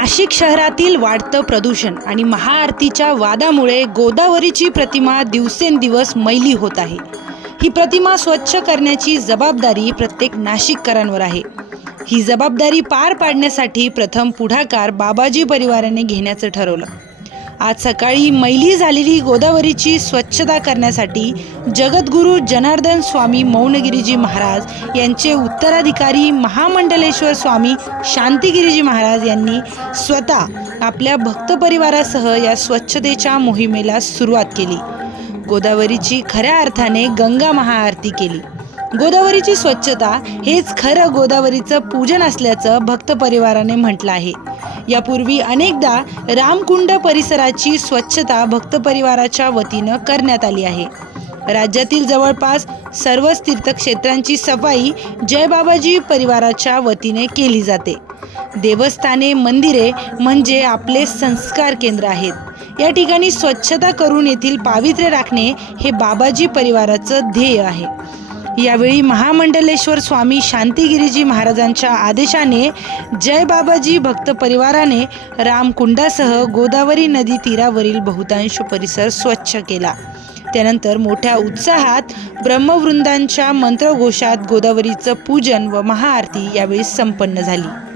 नाशिक शहरातील वाढतं प्रदूषण आणि महाआरतीच्या वादामुळे गोदावरीची प्रतिमा दिवसेंदिवस मैली होत आहे. ही प्रतिमा स्वच्छ करण्याची जबाबदारी प्रत्येक नाशिककरांवर आहे. ही जबाबदारी पार पाडण्यासाठी प्रथम पुढाकार बाबाजी परिवाराने घेण्याचं ठरवलं. आज सकाळी मैली झालेली गोदावरीची स्वच्छता करण्यासाठी जगद्गुरू जनार्दन स्वामी मौनगिरीजी महाराज यांचे उत्तराधिकारी महामंडलेश्वर स्वामी शांतिगिरीजी महाराज यांनी स्वतः आपल्या भक्त परिवारासह या स्वच्छतेच्या मोहिमेला सुरुवात केली. गोदावरीची खऱ्या अर्थाने गंगा महाआरती केली. गोदावरीची स्वच्छता हेच खरं गोदावरीचं पूजन असल्याचं भक्त परिवाराने म्हटलं आहे. यापूर्वी अनेकदा रामकुंड परिसराची स्वच्छता भक्त परिवाराच्या वतीनं करण्यात आली आहे. राज्यातील जवळपास सर्वच तीर्थक्षेत्रांची सफाई जयबाबाजी परिवाराच्या वतीने केली जाते. देवस्थाने मंदिरे म्हणजे आपले संस्कार केंद्र आहेत. या ठिकाणी स्वच्छता करून येथील पावित्र्य राखणे हे बाबाजी परिवाराचं ध्येय आहे. यावेळी महामंडलेश्वर स्वामी शांतिगिरीजी महाराजांच्या आदेशाने जय बाबाजी भक्त परिवाराने रामकुंडासह गोदावरी नदी तीरावरील बहुतांश परिसर स्वच्छ केला. त्यानंतर मोठ्या उत्साहात ब्रह्मवृंदांच्या मंत्रघोषात गोदावरीचं पूजन व महाआरती यावेळी संपन्न झाली.